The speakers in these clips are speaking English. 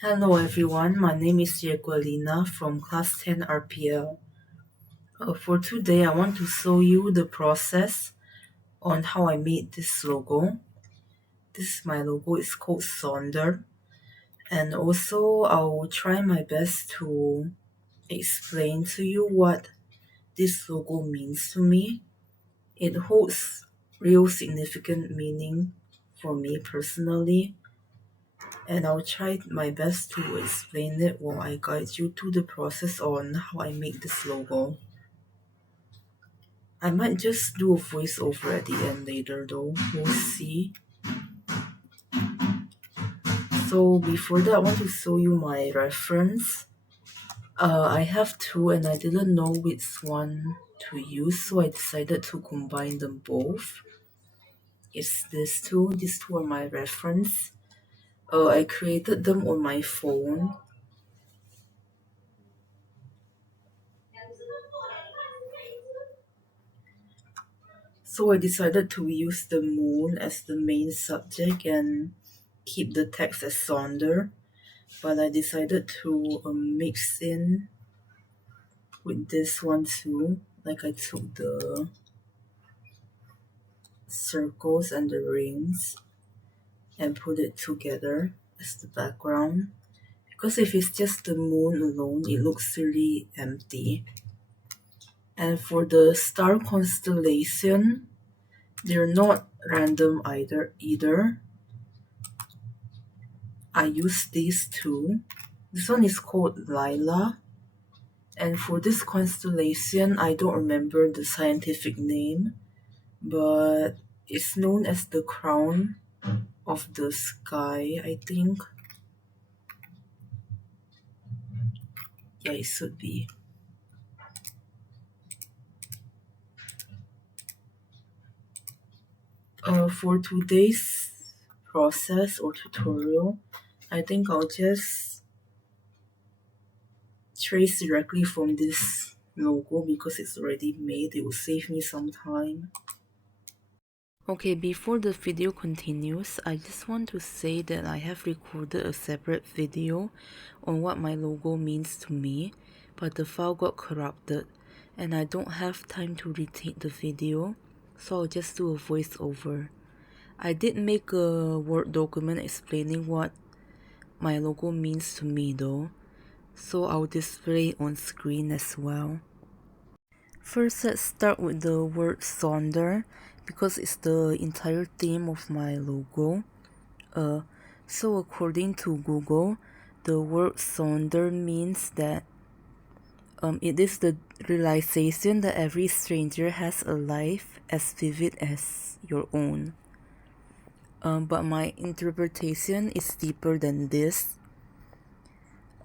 Hello everyone, my name is Yegualina from class 10 RPL. For today, I want to show you the process on how I made this logo. This is my logo, it's called Sonder. And also, I'll try my best to explain to you what this logo means to me. It holds real significant meaning for me personally, and I'll try my best to explain it while I guide you through the process on how I make this logo. I might just do a voiceover at the end later though, we'll see. So before that, I want to show you my reference. I have two and I didn't know which one to use, so I decided to combine them both. It's these two are my reference. I created them on my phone. So I decided to use the moon as the main subject and keep the text as sonder, but I decided to mix in with this one too. Like I took the circles and the rings and put it together as the background. Because if it's just the moon alone, it looks really empty. And for the star constellation, they're not random either. I use these two. This one is called Lila. And for this constellation, I don't remember the scientific name, but it's known as the crown of the sky, I think. Yeah, it should be. For today's process or tutorial, I think I'll just trace directly from this logo because it's already made. It will save me some time. Okay, before the video continues, I just want to say that I have recorded a separate video on what my logo means to me, but the file got corrupted and I don't have time to retake the video, so I'll just do a voiceover. I did make a Word document explaining what my logo means to me though, so I'll display it on screen as well. First, let's start with the word sonder because it's the entire theme of my logo. So according to Google, the word sonder means that it is the realization that every stranger has a life as vivid as your own. But my interpretation is deeper than this.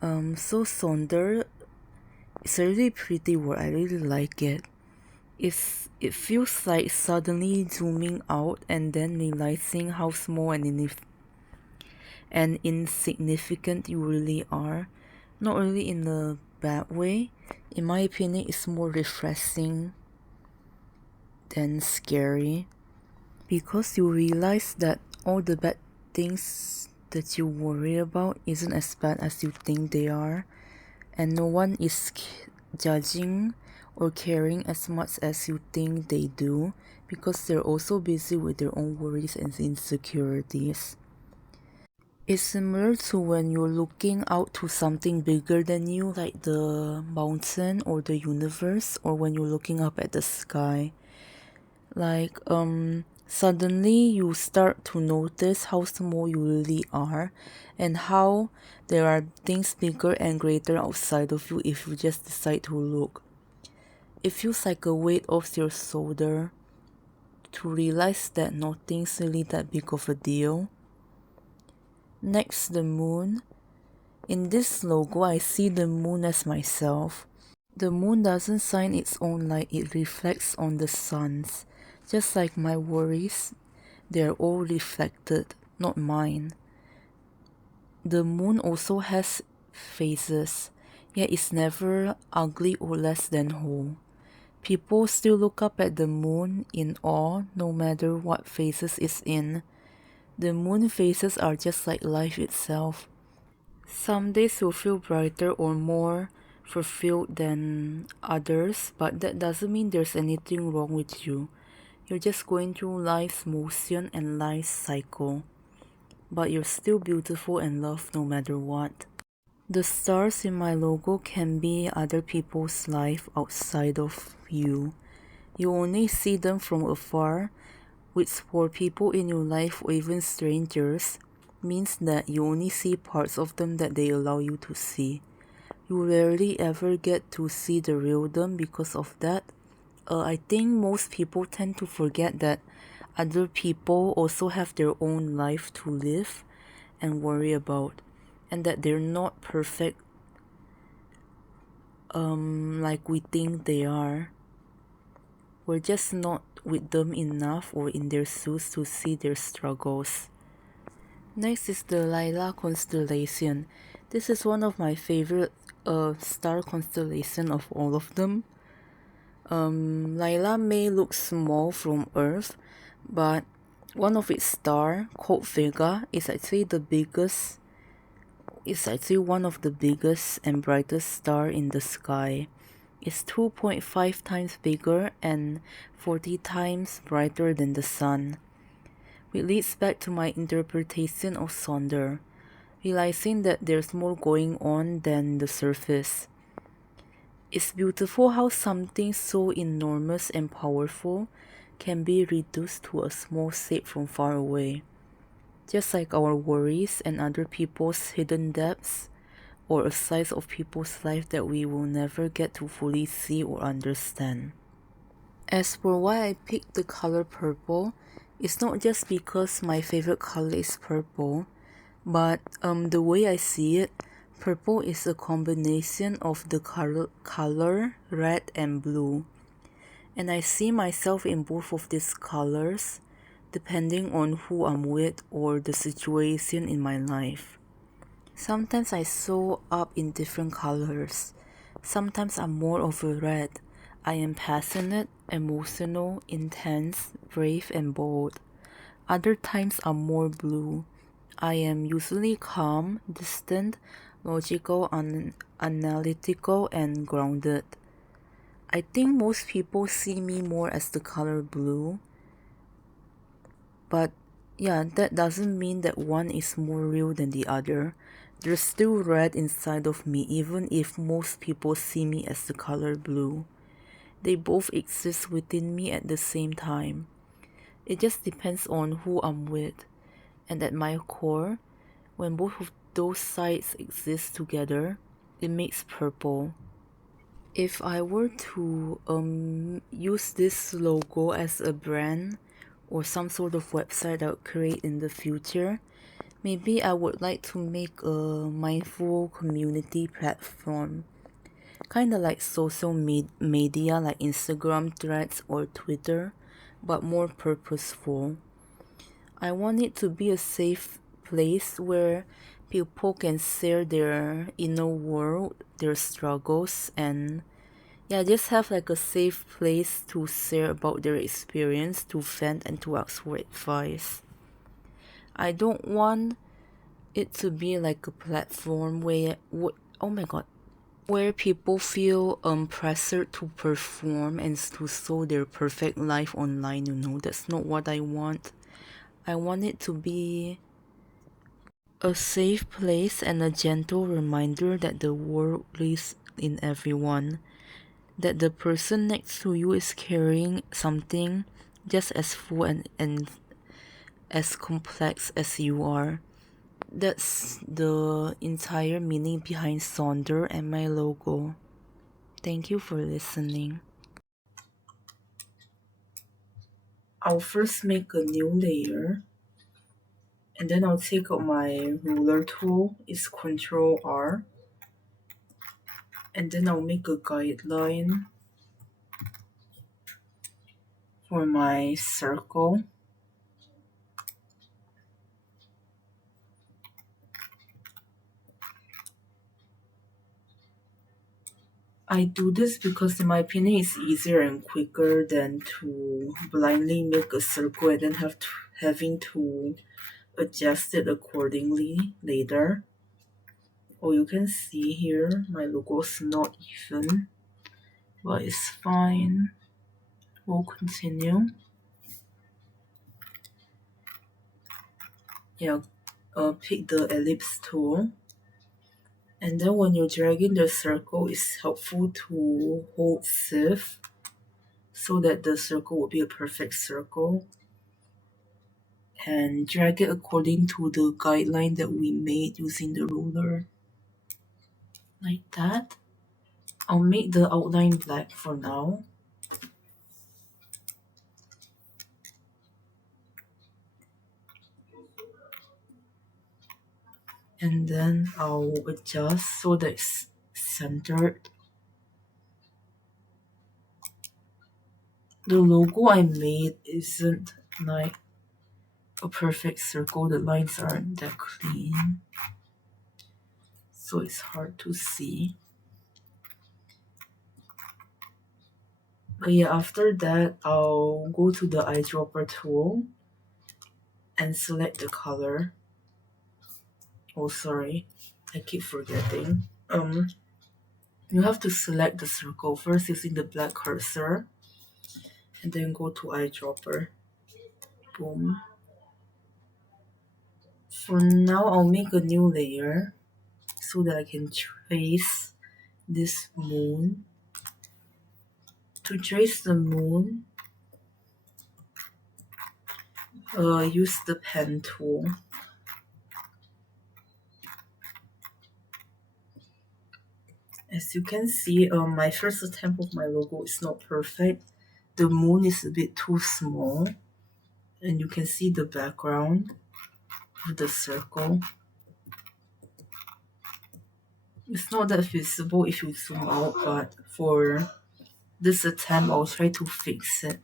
So sonder is a really pretty word. I really like it. It feels like suddenly zooming out and then realizing how small and insignificant you really are. Not really in a bad way. In my opinion, it's more refreshing than scary because you realize that all the bad things that you worry about isn't as bad as you think they are, and no one is judging or caring as much as you think they do because they're also busy with their own worries and insecurities. It's similar to when you're looking out to something bigger than you, like the mountain or the universe, or when you're looking up at the sky. Like, suddenly you start to notice how small you really are and how there are things bigger and greater outside of you if you just decide to look. It feels like a weight off your shoulder to realize that nothing's really that big of a deal. Next, the moon. In this logo, I see the moon as myself. The moon doesn't shine its own light, it reflects on the sun's. Just like my worries, they're all reflected, not mine. The moon also has phases, yet it's never ugly or less than whole. People still look up at the moon in awe no matter what phases it's in. The moon phases are just like life itself. Some days will feel brighter or more fulfilled than others, but that doesn't mean there's anything wrong with you. You're just going through life's motion and life's cycle, but you're still beautiful and loved no matter what. The stars in my logo can be other people's life outside of you. You only see them from afar, which for people in your life or even strangers means that you only see parts of them that they allow you to see. You rarely ever get to see the real them because of that. I think most people tend to forget that other people also have their own life to live and worry about, and that they're not perfect like we think they are. We're just not with them enough or in their shoes to see their struggles. Next is the Lila constellation. This is one of my favorite star constellation of all of them. Lila may look small from Earth, but one of its star, called Vega, is actually the biggest. It's actually one of the biggest and brightest star in the sky. It's 2.5 times bigger and 40 times brighter than the sun. Which leads back to my interpretation of sonder, realizing that there's more going on than the surface. It's beautiful how something so enormous and powerful can be reduced to a small shape from far away. Just like our worries and other people's hidden depths, or a side of people's life that we will never get to fully see or understand. As for why I picked the color purple, it's not just because my favorite color is purple, but the way I see it, purple is a combination of the color red and blue. And I see myself in both of these colors, depending on who I'm with or the situation in my life. Sometimes I show up in different colors. Sometimes I'm more of a red. I am passionate, emotional, intense, brave, and bold. Other times I'm more blue. I am usually calm, distant, logical, analytical, and grounded. I think most people see me more as the color blue. But yeah, that doesn't mean that one is more real than the other. There's still red inside of me even if most people see me as the color blue. They both exist within me at the same time. It just depends on who I'm with. And at my core, when both of those sides exist together, it makes purple. If I were to use this logo as a brand or some sort of website I would create in the future, maybe I would like to make a mindful community platform, kind of like social media like Instagram, Threads, or Twitter, but more purposeful. I want it to be a safe place where people can share their inner world, their struggles, and yeah, just have like a safe place to share about their experience, to vent, and to ask for advice. I don't want it to be like a platform where oh my god, where people feel pressured to perform and to show their perfect life online. That's not what I want. I want it to be a safe place and a gentle reminder that the world lives in everyone, that the person next to you is carrying something just as full and as complex as you are. That's the entire meaning behind Sonder and my logo. Thank you for listening. I'll first make a new layer, and then I'll take out my ruler tool, it's Ctrl R, and then I'll make a guideline for my circle. I do this because in my opinion it's easier and quicker than to blindly make a circle and then having to adjust it accordingly later. Oh, you can see here my logo is not even, but it's fine. We'll continue. Yeah, pick the ellipse tool. And then when you're dragging the circle, it's helpful to hold shift so that the circle will be a perfect circle. And drag it according to the guideline that we made using the ruler. Like that. I'll make the outline black for now. And then I'll adjust so that it's centered. The logo I made isn't like a perfect circle. The lines aren't that clean, so it's hard to see. But yeah, after that, I'll go to the eyedropper tool and select the color. Oh, sorry, I keep forgetting. You have to select the circle first using the black cursor, and then go to eyedropper. Boom. For now, I'll make a new layer so that I can trace this moon. To trace the moon, use the pen tool. As you can see, my first attempt of my logo is not perfect. The moon is a bit too small, and you can see the background of the circle. It's not that visible if you zoom out, but for this attempt, I'll try to fix it.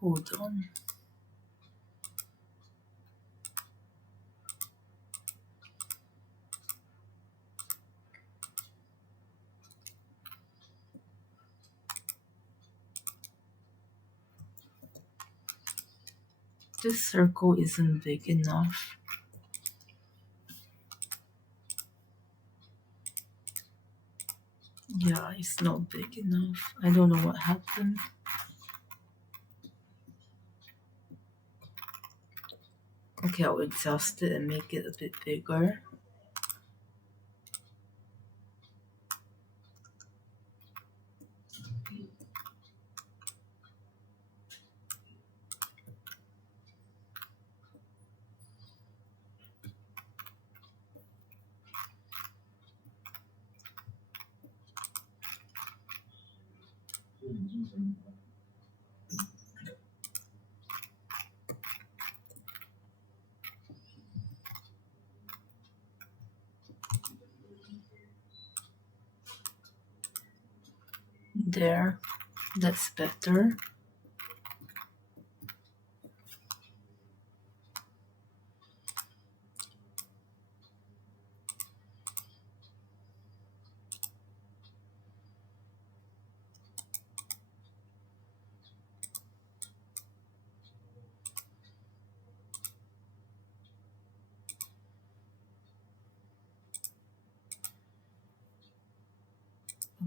Hold on. This circle isn't big enough. Yeah, it's not big enough. I don't know what happened. Okay, I'll adjust it and make it a bit bigger. There, that's better.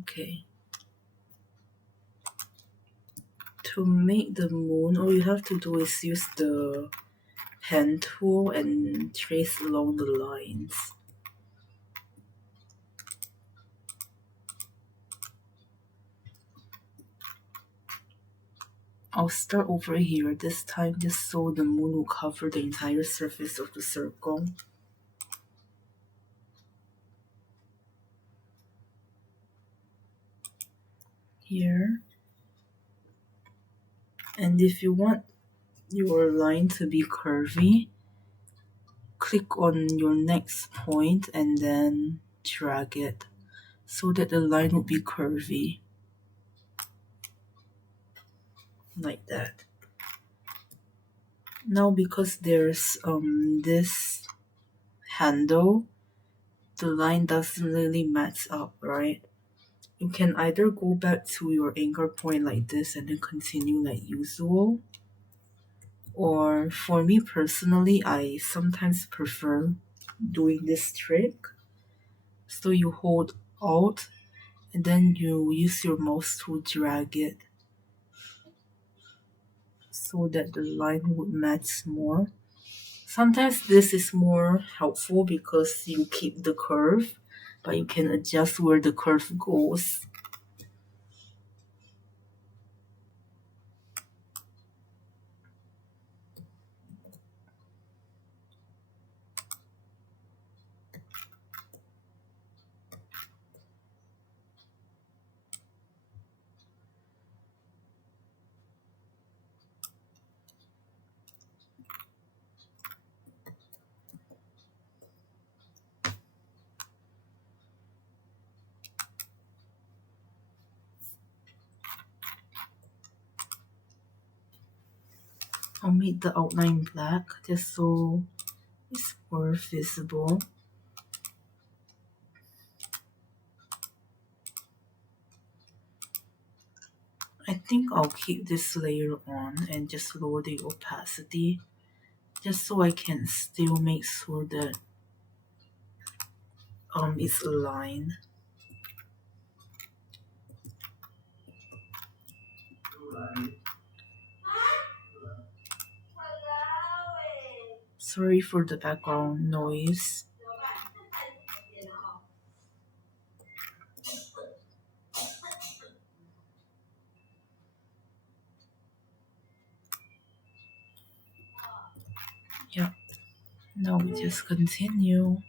Okay. To make the moon, all you have to do is use the pen tool and trace along the lines. I'll start over here this time just so the moon will cover the entire surface of the circle. Here. And if you want your line to be curvy, click on your next point and then drag it so that the line will be curvy. Like that. Now because there's this handle, the line doesn't really match up, right? You can either go back to your anchor point like this and then continue like usual, Or for me personally, I sometimes prefer doing this trick. So you hold Alt and then you use your mouse to drag it so that the line would match more. Sometimes this is more helpful because you keep the curve, but you can adjust where the curve goes. I'll make the outline black just so it's more visible. I think I'll keep this layer on and just lower the opacity just so I can still make sure that it's aligned. Sorry for the background noise. Yeah, now we just continue.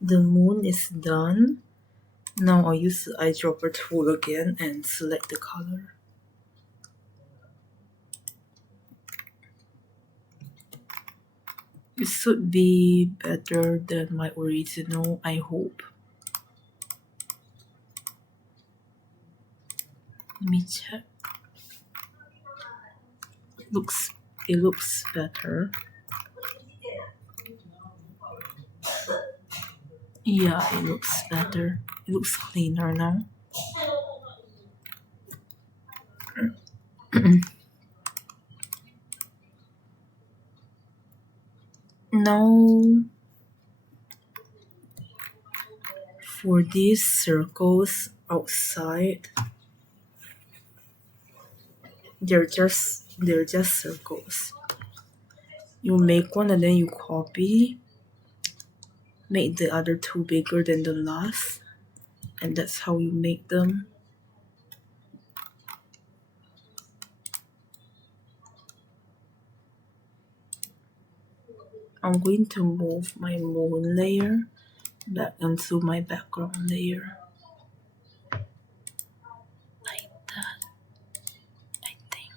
The moon is done. Now I'll use the eyedropper tool again and select the color. It should be better than my original, I hope. Let me check. It looks better. Yeah, it looks better. It looks cleaner now. Now, for these circles outside, they're just circles. You make one and then you copy, make the other two bigger than the last, and that's how you make them. I'm going to move my moon layer back into my background layer. Like that, I think.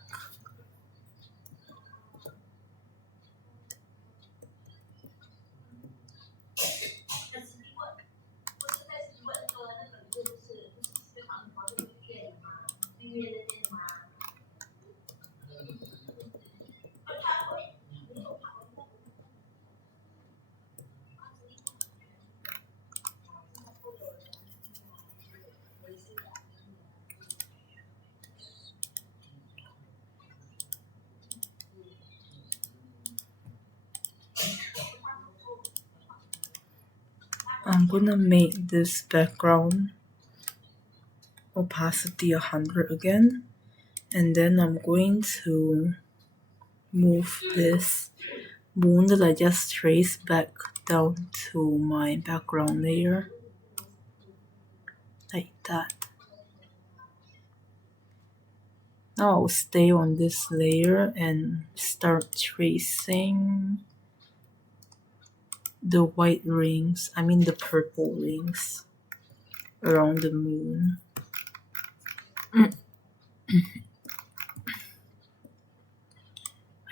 I'm gonna make this background opacity 100 again, and then I'm going to move this moon that I just traced back down to my background layer, like that. Now I'll stay on this layer and start tracing the white rings, the purple rings around the moon.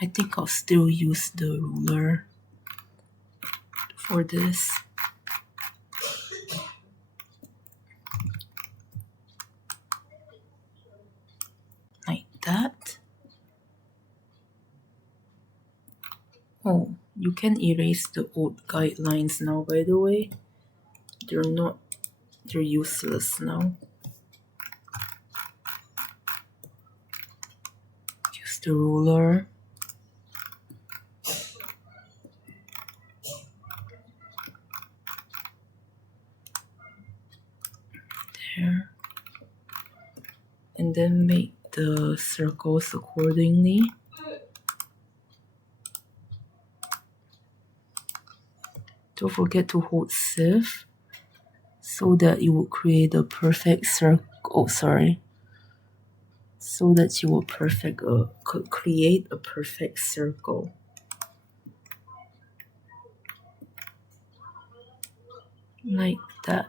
I think I'll still use the ruler for this. Like that. Oh, you can erase the old guidelines now, by the way. They're useless now. Use the ruler. There. And then make the circles accordingly. Don't forget to hold Shift so that you will create a perfect circle. Oh, sorry. So that you will create a perfect circle. Like that.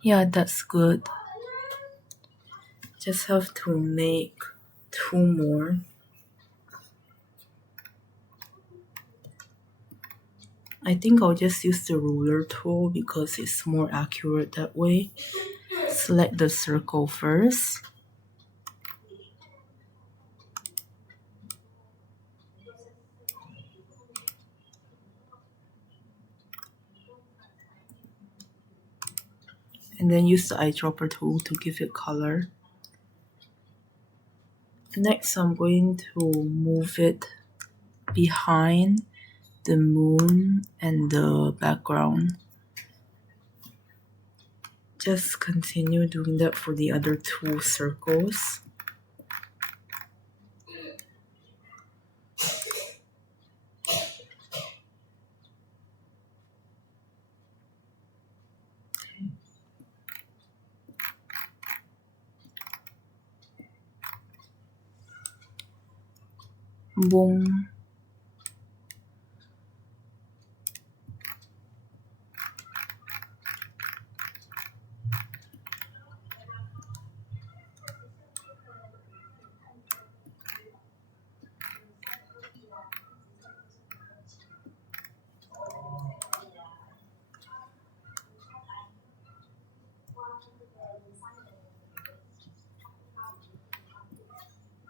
Yeah, that's good. Just have to make 2 more. I think I'll just use the ruler tool because it's more accurate that way. Select the circle first. And then use the eyedropper tool to give it color. Next, I'm going to move it behind the moon and the background. Just continue doing that for the other 2 circles. Boom.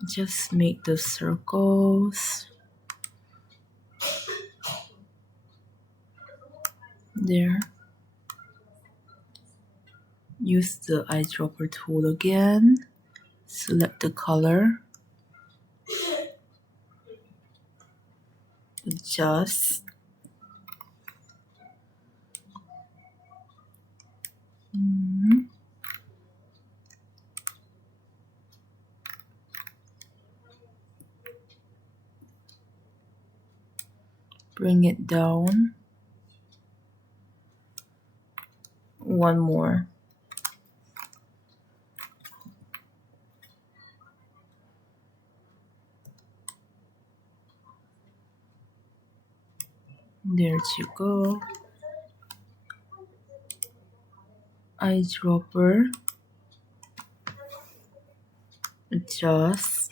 Just make the circles. There. Use the eyedropper tool again. Select the color. Adjust. Bring it down. One more. There you go. Eyedropper. Adjust.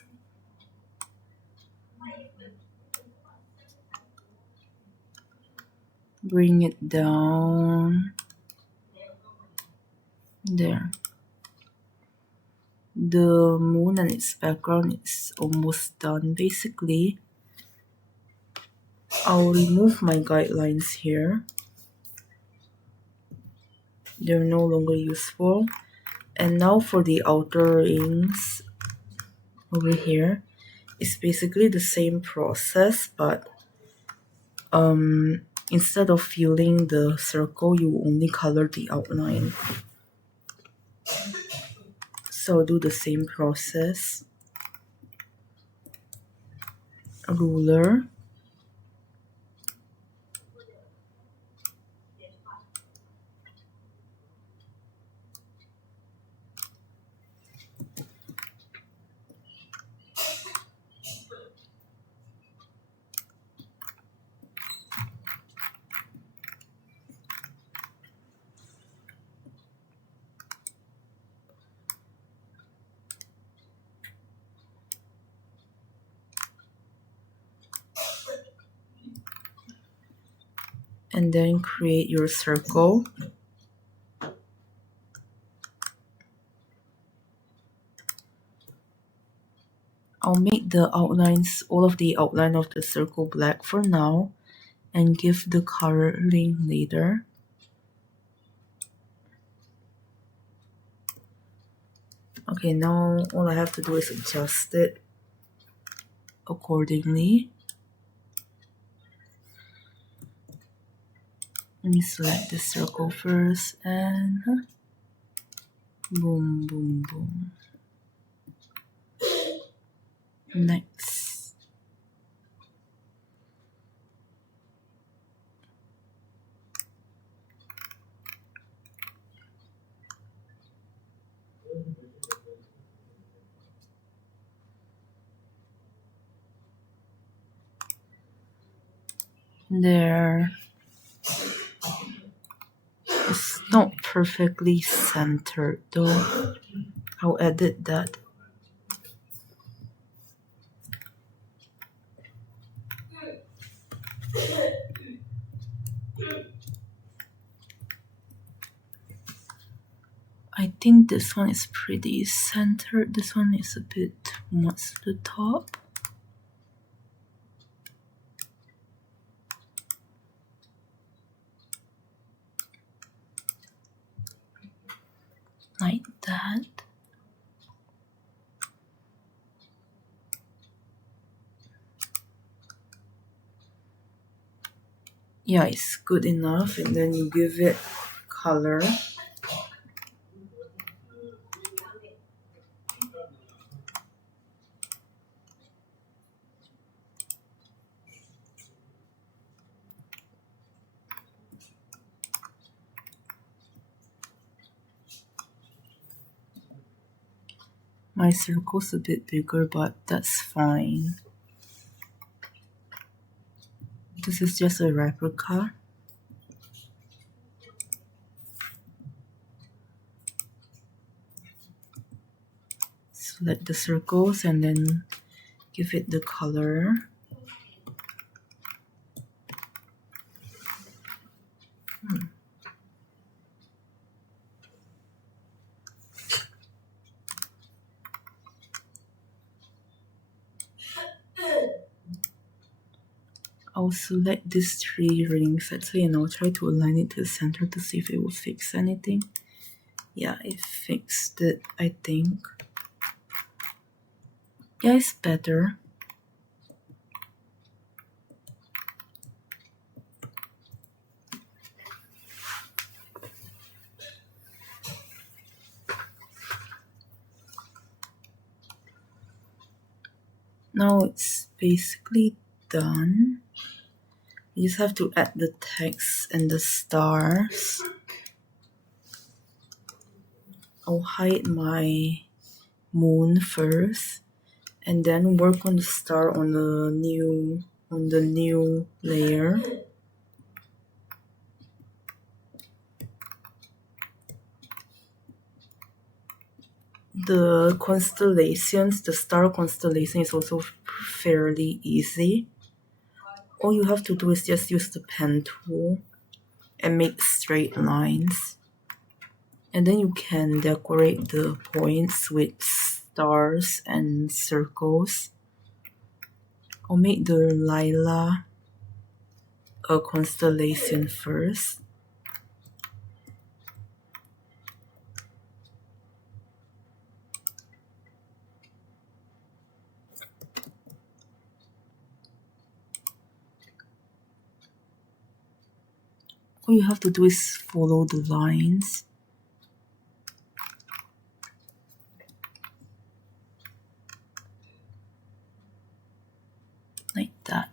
Bring it down. There. The moon and its background is almost done. Basically, I'll remove my guidelines here. They're no longer useful. And now for the outer rings over here, it's basically the same process, but instead of filling the circle, you only color the outline. So do the same process. A ruler. And then create your circle. I'll make the outlines, all of the outline of the circle black for now and give the coloring later. Okay, now all I have to do is adjust it accordingly. Let me select the circle first and boom, boom, boom. Next. There. It's not perfectly centered though. I'll edit that. I think this one is pretty centered. This one is a bit too much to the top. Like that. Yeah, it's good enough, and then you give it color. My circle's a bit bigger, but that's fine. This is just a replica. Select the circles and then give it the color. I'll select these 3 rings actually and I'll try to align it to the center to see if it will fix anything. Yeah, it fixed it, I think. Yeah, it's better. Now it's basically done. You just have to add the text and the stars. I'll hide my moon first and then work on the star on the new layer. The constellations, the star constellation is also fairly easy. All you have to do is just use the pen tool and make straight lines. And then you can decorate the points with stars and circles. I'll make the Lila a constellation first. All you have to do is follow the lines. Like that.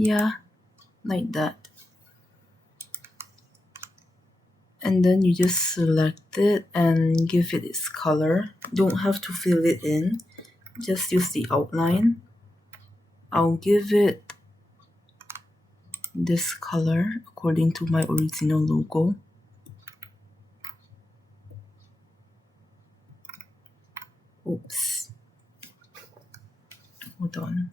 Yeah, like that. And then you just select it and give it its color. Don't have to fill it in, just use the outline. I'll give it this color according to my original logo. Oops. Hold on.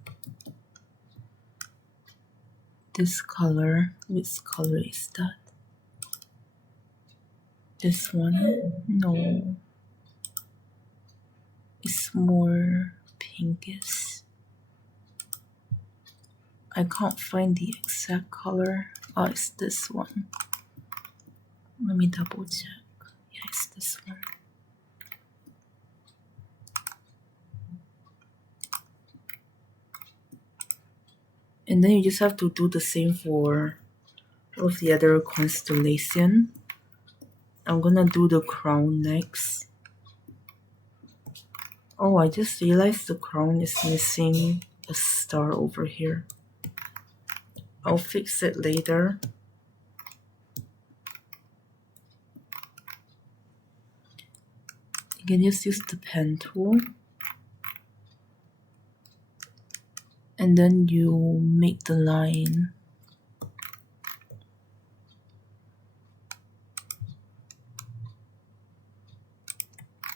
This color, which color is that? This one? No. It's more pinkish. I can't find the exact color. Oh, it's this one. Let me double check. Yeah, it's this one. And then you just have to do the same for all of the other constellation. I'm gonna do the crown next. Oh, I just realized the crown is missing a star over here. I'll fix it later. You can just use the pen tool. And then you make the line.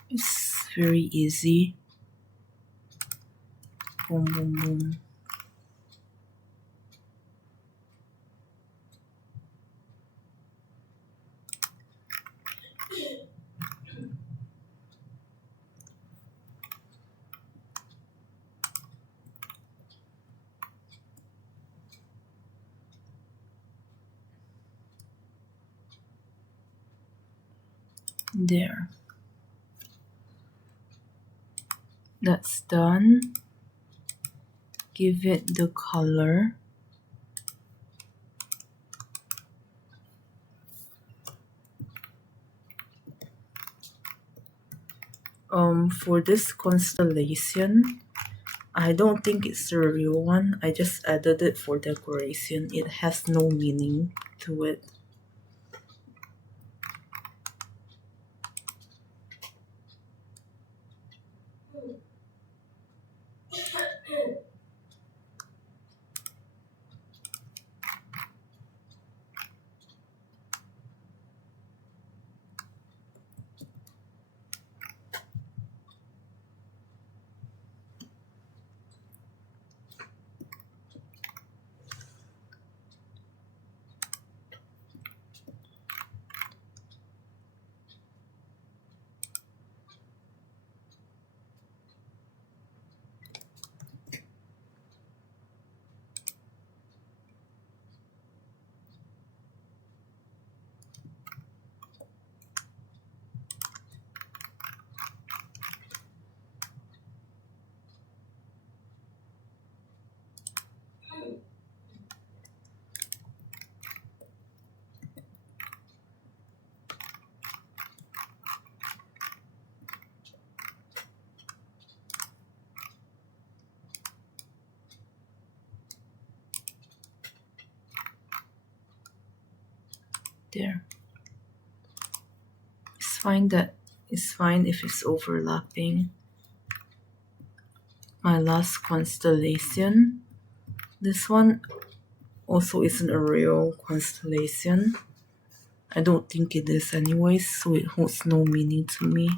It's very easy. Boom, boom, boom. There. That's done. Give it the color. For this constellation, I don't think it's the real one. I just added it for decoration. It has no meaning to it. There. It's fine if it's overlapping. My last constellation. This one also isn't a real constellation. I don't think it is anyways, so it holds no meaning to me.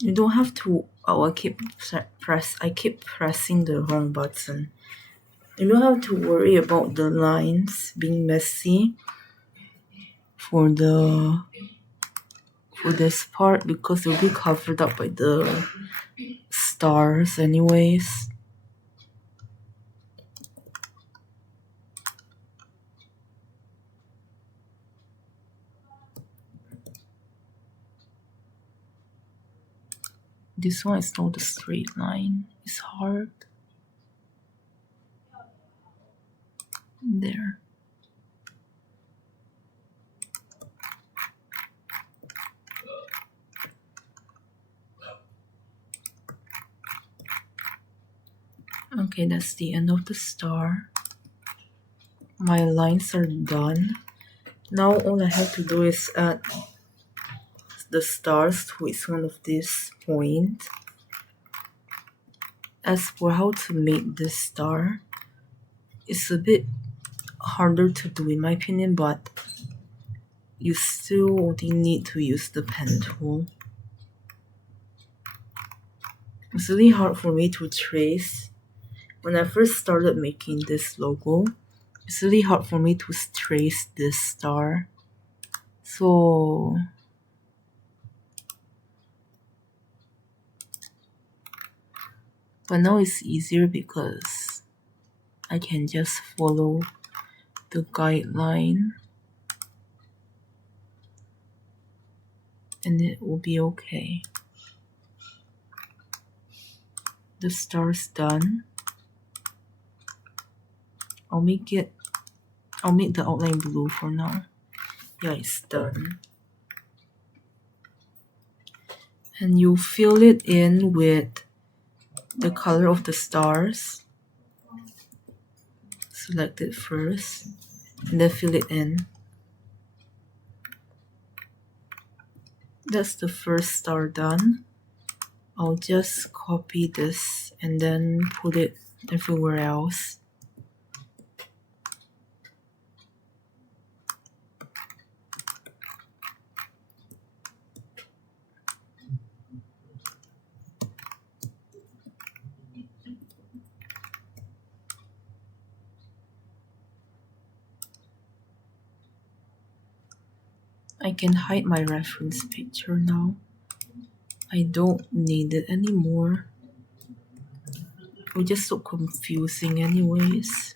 You don't have to. Oh, I keep pressing the wrong button. You don't have to worry about the lines being messy for this part because it'll be covered up by the stars anyways. This one is not a straight line. It's hard. There. Okay, that's the end of the star. My lines are done. Now all I have to do is add the stars to each one of these points. As for how to make this star, it's a bit harder to do in my opinion, but you still only need to use the pen tool. It's really hard for me to trace. When I first started making this logo, it's really hard for me to trace this star. So but now it's easier because I can just follow the guideline and it will be okay. The star's done. I'll make the outline blue for now. Yeah, it's done. And you fill it in with the color of the stars. Select it first and then fill it in. That's the first star done. I'll just copy this and then put it everywhere else. I can hide my reference picture now. I don't need it anymore. It will just look confusing anyways.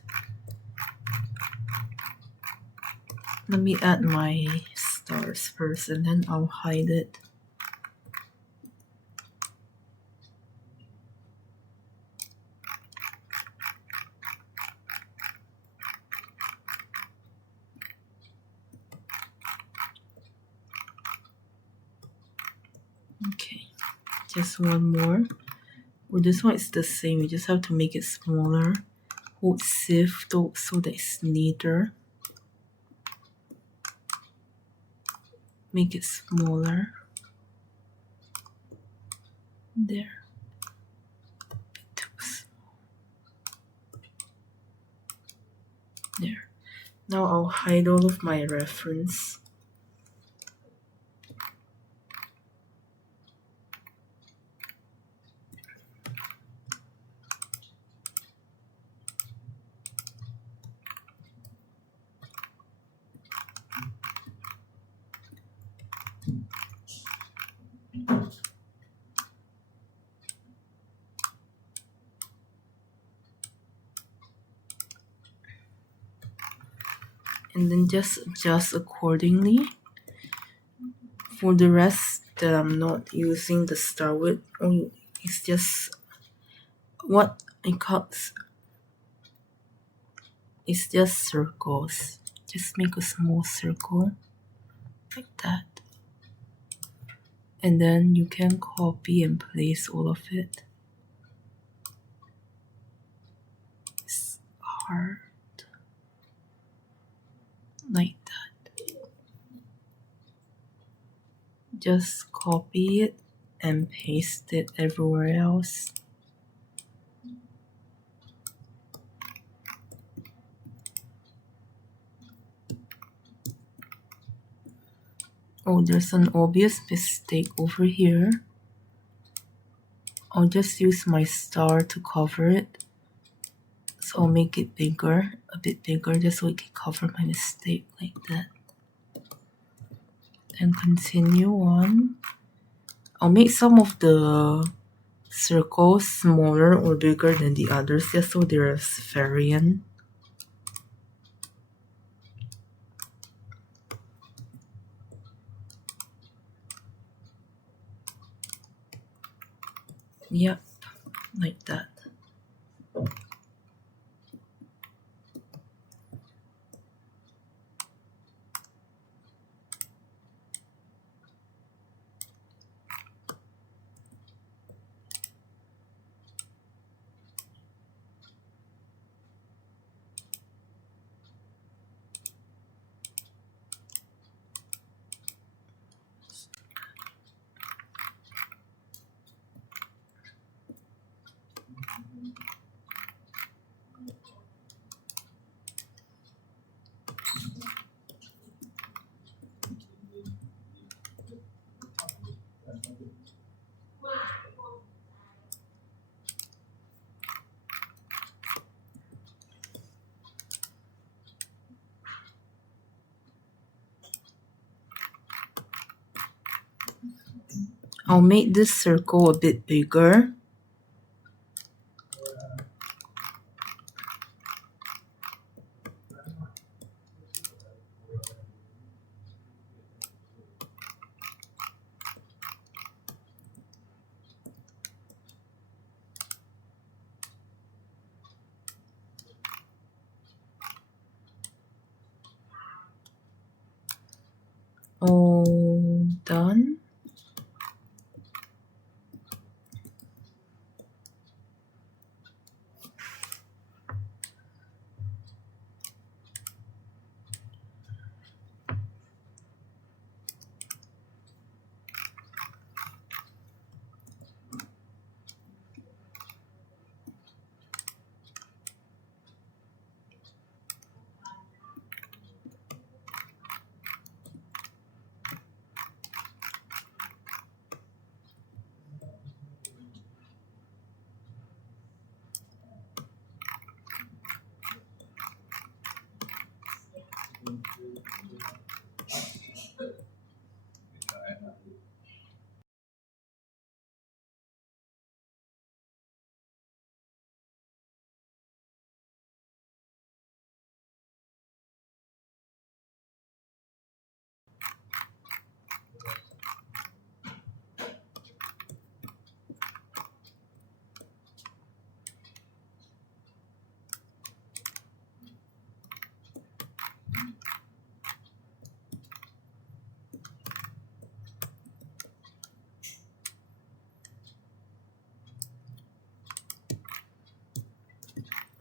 Let me add my stars first and then I'll hide it. Okay, just one more. Well, this one is the same. You just have to make it smaller. Hold Shift so that it's neater. Make it smaller. There. Too small. There. Now I'll hide all of my reference. And then just adjust accordingly. For the rest that I'm not using the star with, it's just what it cuts. It's just circles. Just make a small circle like that. And then you can copy and place all of it. It's hard. Like that. Just copy it and paste it everywhere else. Oh, there's an obvious mistake over here. I'll just use my star to cover it. So I'll make it bigger, a bit bigger, just so it can cover my mistake like that. And continue on. I'll make some of the circles smaller or bigger than the others, just so there's variant. Yep, like that. I'll make this circle a bit bigger. All done.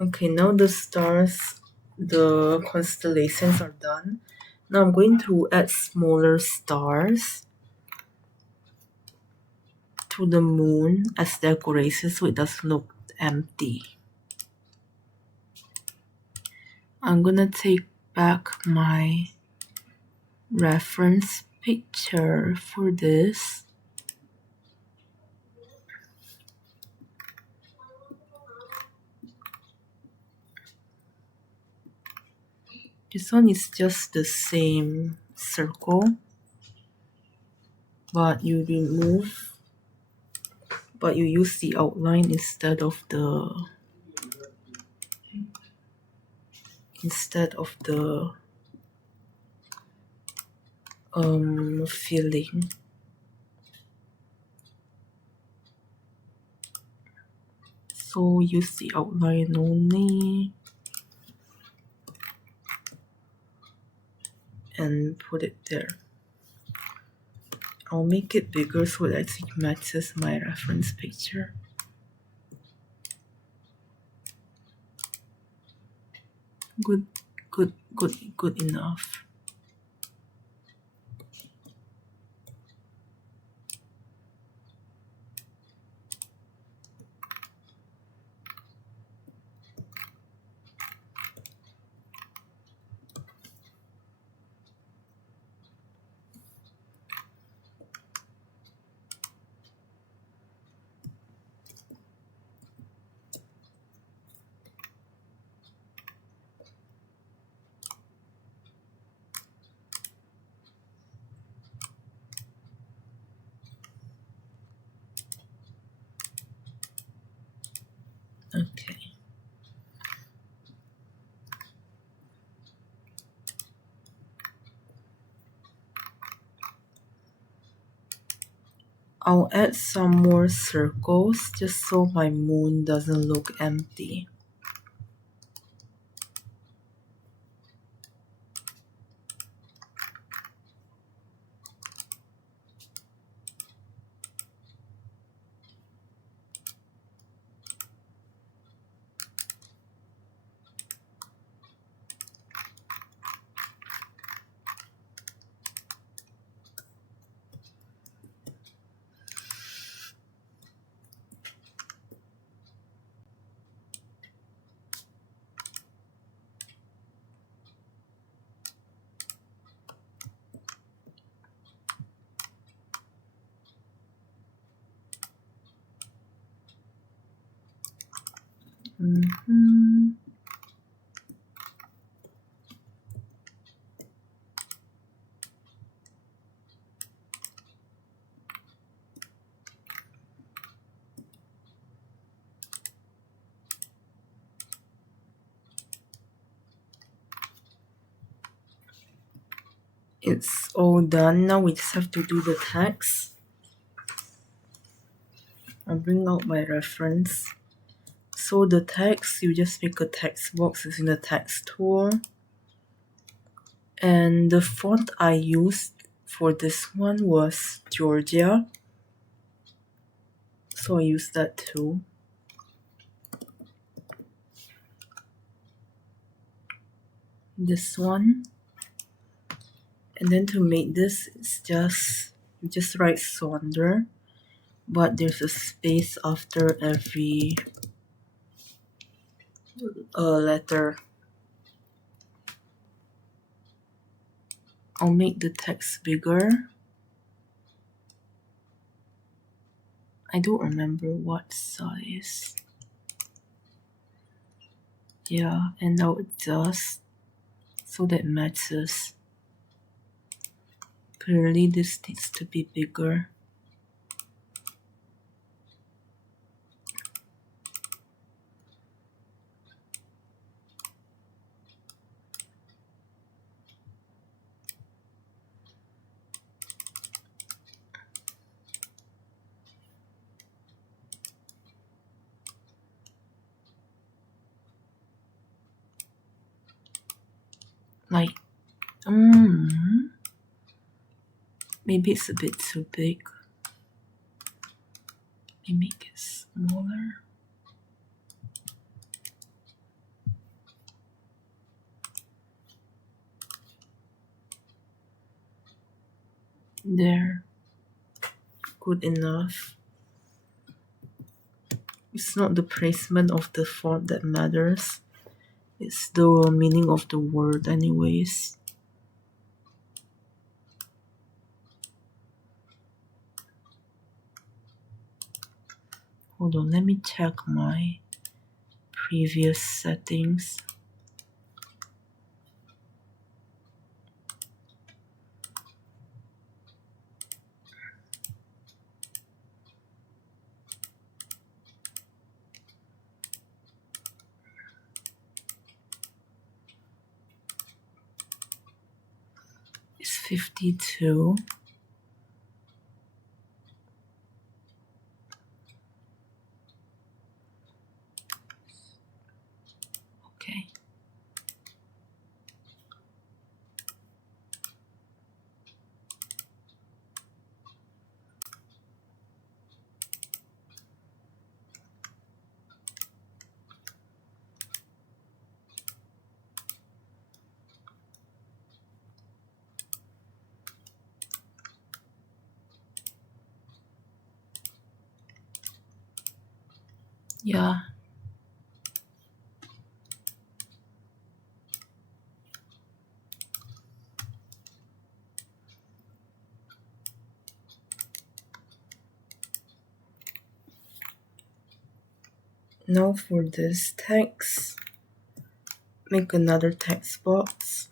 Okay, now the stars, the constellations are done. Now I'm going to add smaller stars to the moon as decoration so it doesn't look empty. I'm gonna take back my reference picture for this. This one is just the same circle, but you use the outline instead of the filling. So use the outline only and put it there. I'll make it bigger so that it matches my reference picture. Good enough. Okay. I'll add some more circles just so my moon doesn't look empty. It's all done. Now we just have to do the text. I'll bring out my reference. So the text, you just make a text box using the text tool. And the font I used for this one was Georgia. So I used that too. This one. And then to make this, it's just, you just write sonder, but there's a space after every letter. I'll make the text bigger. I don't remember what size. Yeah, and now it does, so that matches. Clearly this needs to be bigger. Like, maybe it's a bit too big. Let me make it smaller. There. Good enough. It's not the placement of the font that matters. It's the meaning of the word anyways. Hold on, let me check my previous settings. It's 52. Okay. Yeah. Now for this text, make another text box.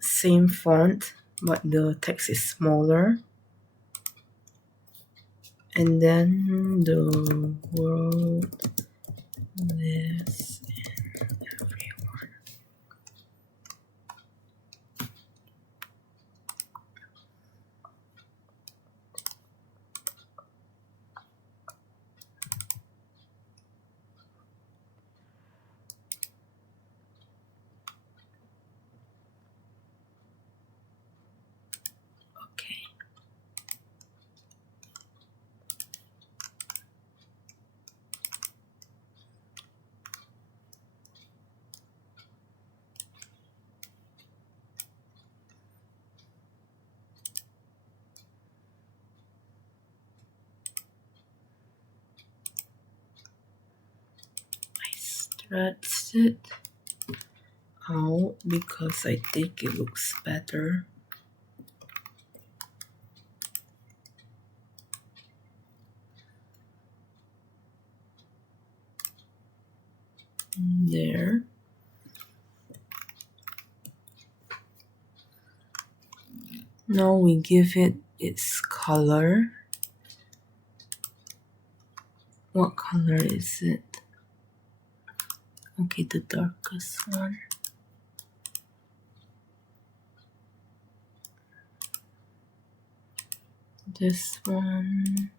Same font, but the text is smaller. And then the world lives in everyone. Okay. I stretched it out because I think it looks better. There. Now we give it its color. What color is it? Okay, the darkest one. this one.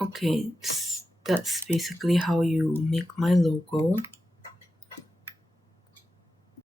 Okay, that's basically how you make my logo.